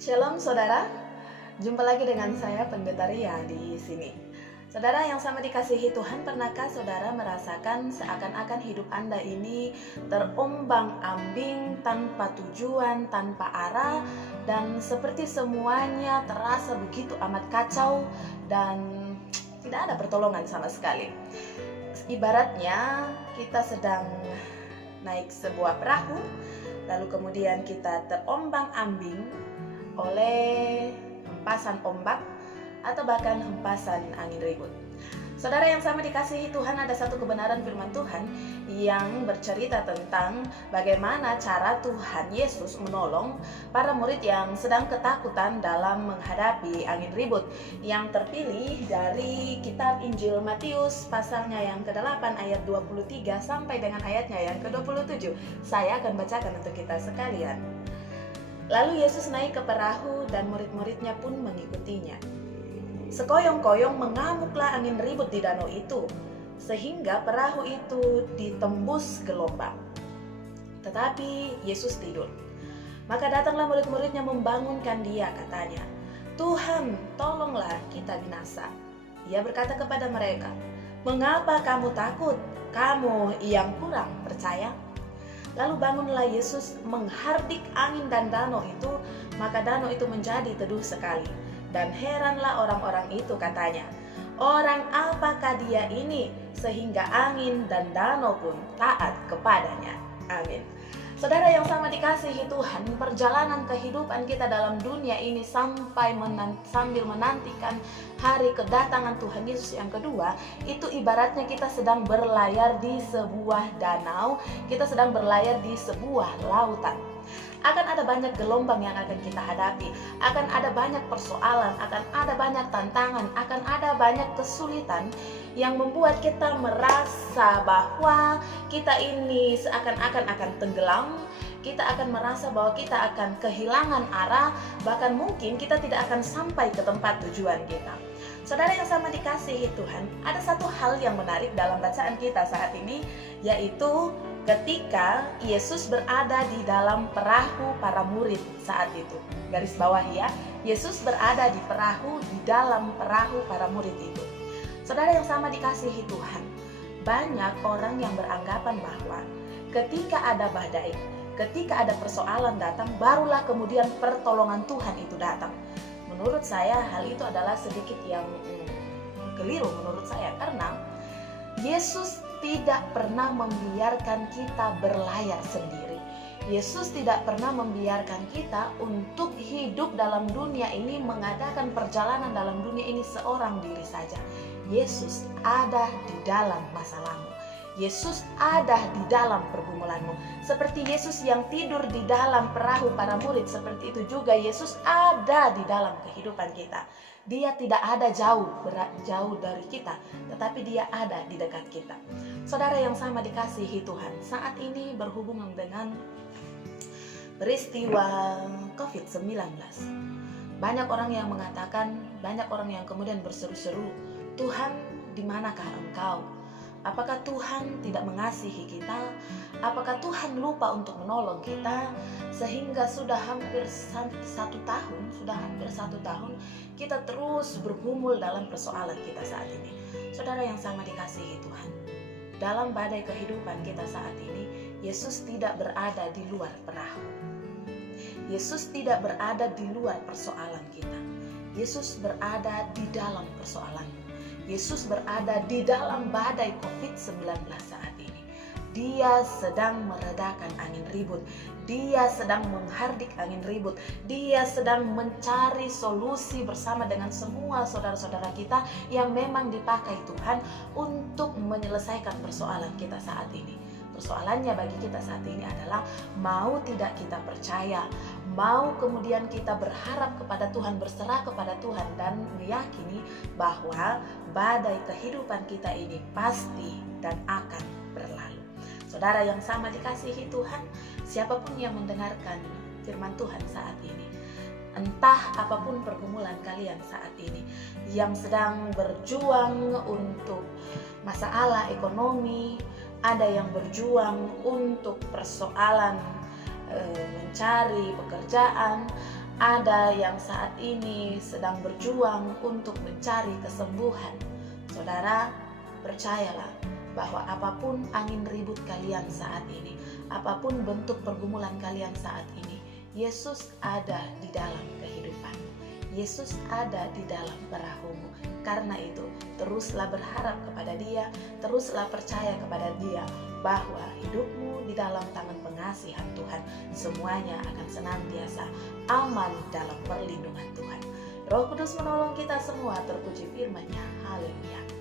Shalom saudara, jumpa lagi dengan saya Pendeta Ria di sini. Saudara yang sama dikasihi Tuhan, pernahkah saudara merasakan seakan-akan hidup Anda ini terombang-ambing, tanpa tujuan, tanpa arah, dan seperti semuanya terasa begitu amat kacau dan tidak ada pertolongan sama sekali. Ibaratnya kita sedang naik sebuah perahu, lalu kemudian kita terombang-ambing oleh hempasan ombak atau bahkan hempasan angin ribut. Saudara yang sama dikasihi Tuhan, ada satu kebenaran firman Tuhan yang bercerita tentang bagaimana cara Tuhan Yesus menolong para murid yang sedang ketakutan dalam menghadapi angin ribut, yang terpilih dari kitab Injil Matius pasalnya yang ke-8 ayat 23 sampai dengan ayatnya yang ke-27. Saya akan bacakan untuk kita sekalian. Lalu Yesus naik ke perahu dan murid-muridnya pun mengikutinya. Sekoyong-koyong mengamuklah angin ribut di danau itu, sehingga perahu itu ditembus gelombang. Tetapi Yesus tidur. Maka datanglah murid-muridnya membangunkan dia, katanya, "Tuhan, tolonglah, kita binasa." Ia berkata kepada mereka, "Mengapa kamu takut, kamu yang kurang percaya?" Lalu bangunlah Yesus menghardik angin dan danau itu, maka danau itu menjadi teduh sekali. Dan heranlah orang-orang itu, katanya, "Orang apakah dia ini sehingga angin dan danau pun taat kepadanya?" Amin. Saudara yang sama dikasihi Tuhan, perjalanan kehidupan kita dalam dunia ini sambil menantikan hari kedatangan Tuhan Yesus yang kedua, itu ibaratnya kita sedang berlayar di sebuah danau, kita sedang berlayar di sebuah lautan. Akan ada banyak gelombang yang akan kita hadapi, akan ada banyak persoalan, akan ada banyak tantangan, akan ada banyak kesulitan yang membuat kita merasa bahwa kita ini seakan-akan akan tenggelam, kita akan merasa bahwa kita akan kehilangan arah, bahkan mungkin kita tidak akan sampai ke tempat tujuan kita. Saudara yang sama dikasihi Tuhan, ada satu hal yang menarik dalam bacaan kita saat ini, yaitu ketika Yesus berada di dalam perahu para murid saat itu. Garis bawah ya, Yesus berada di dalam perahu para murid itu. Saudara yang sama dikasihi Tuhan, banyak orang yang beranggapan bahwa ketika ada badai, ketika ada persoalan datang, barulah kemudian pertolongan Tuhan itu datang. Menurut saya hal itu adalah sedikit yang keliru menurut saya, karena Yesus tidak pernah membiarkan kita berlayar sendiri. Yesus tidak pernah membiarkan kita untuk hidup dalam dunia ini, mengadakan perjalanan dalam dunia ini seorang diri saja. Yesus ada di dalam masalahmu. Yesus ada di dalam pergumulanmu. Seperti Yesus yang tidur di dalam perahu para murid, seperti itu juga Yesus ada di dalam kehidupan kita. Dia tidak ada jauh dari kita, tetapi dia ada di dekat kita. Saudara yang sama dikasihi Tuhan, saat ini berhubungan dengan peristiwa COVID-19. Banyak orang yang mengatakan, banyak orang yang kemudian berseru-seru, "Tuhan, di manakah Engkau? Apakah Tuhan tidak mengasihi kita? Apakah Tuhan lupa untuk menolong kita?" Sehingga sudah hampir satu tahun kita terus bergumul dalam persoalan kita saat ini. Saudara yang sama dikasihi Tuhan, dalam badai kehidupan kita saat ini, Yesus tidak berada di luar perahu. Yesus tidak berada di luar persoalan kita. Yesus berada di dalam persoalan. Yesus berada di dalam badai COVID-19 saat ini. Dia sedang meredakan angin ribut. Dia sedang menghardik angin ribut. Dia sedang mencari solusi bersama dengan semua saudara-saudara kita yang memang dipakai Tuhan untuk menyelesaikan persoalan kita saat ini. Persoalannya bagi kita saat ini adalah mau tidak kita percaya, mau kemudian kita berharap kepada Tuhan, berserah kepada Tuhan, dan meyakini bahwa badai kehidupan kita ini pasti dan akan berlalu. Saudara yang sama dikasihi Tuhan, siapapun yang mendengarkan firman Tuhan saat ini, entah apapun pergumulan kalian saat ini, yang sedang berjuang untuk masalah ekonomi, ada yang berjuang untuk persoalan mencari pekerjaan, Ada yang saat ini sedang berjuang untuk mencari kesembuhan. Saudara, percayalah bahwa apapun angin ribut kalian saat ini, apapun bentuk pergumulan kalian saat ini, Yesus ada di dalam kehidupanmu. Yesus ada di dalam perahumu. Karena itu, teruslah berharap kepada Dia, teruslah percaya kepada Dia bahwa hidupmu di dalam tangan pengasihan Tuhan, semuanya akan senantiasa aman dalam perlindungan Tuhan. Roh Kudus menolong kita semua, terpuji firman-Nya. Haleluya.